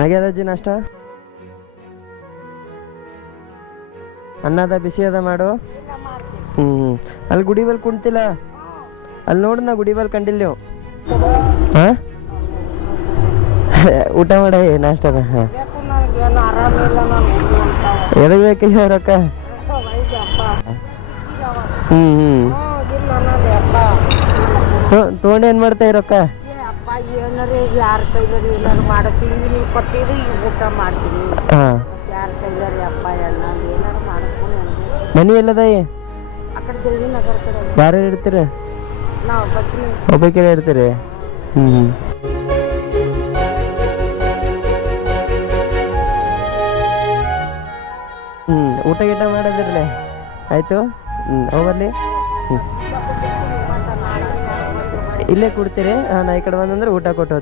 ಆಗ್ಯದ ಅಜ್ಜಿ ನಾಷ್ಟ? ಅನ್ನದ ಬಿಸಿ ಅದ ಮಾಡು. ಅಲ್ಲಿ ಗುಡಿ ಬಲ್ ಕುಂತಿಲ್ಲ, ಅಲ್ಲಿ ನೋಡು ನಾ ಗುಡಿ ಬಲ್ ಕಂಡಿಲ್ಲ ನೀವು. ಹಾಂ ಊಟ ಮಾಡ ನಾಷ್ಟದ. ಹಾಂ ಎದಕ್ಕೆ ಬೇಕಿಲ್ಲ ರೊಕ್ಕ? ತೊಗೊಂಡು ಏನು ಮಾಡ್ತಾ ರೊಕ್ಕ? ಯಾರ ಕೈಲರಿ ಏನಾರು ಮಾಡ್ತೀವಿ, ನೀವು ಕೊಟ್ಟಿದ್ದು ಈಗ ಊಟ ಮಾಡ್ತೀನಿ. ಹಾಂ ಯಾರ ಕೈಲರಿ ಅಪ್ಪ ಎಲ್ಲ ಏನಾರು ಮಾಡಿಸ್ಕೊಂಡು ಮನಿ ಎಲ್ಲದ? ಆ ಕಡೆ ದೇವಿ ನಗರ ಕಡೆ ಯಾರು ಇರ್ತೀರ? ನಾವು ಒಬ್ಬಾಕಿರ ಇರ್ತೀರಿ? ಊಟ ಗೀಟ ಮಾಡೋದಿರಲಿ ಆಯಿತು. ಹೋಗಲ್ಲಿ ಇಲ್ಲೇ ಕೊಡ್ತೀರಿ. ನಾ ಈ ಕಡೆ ಬಂದಂದ್ರೆ ಊಟ ಕೊಟ್ಟು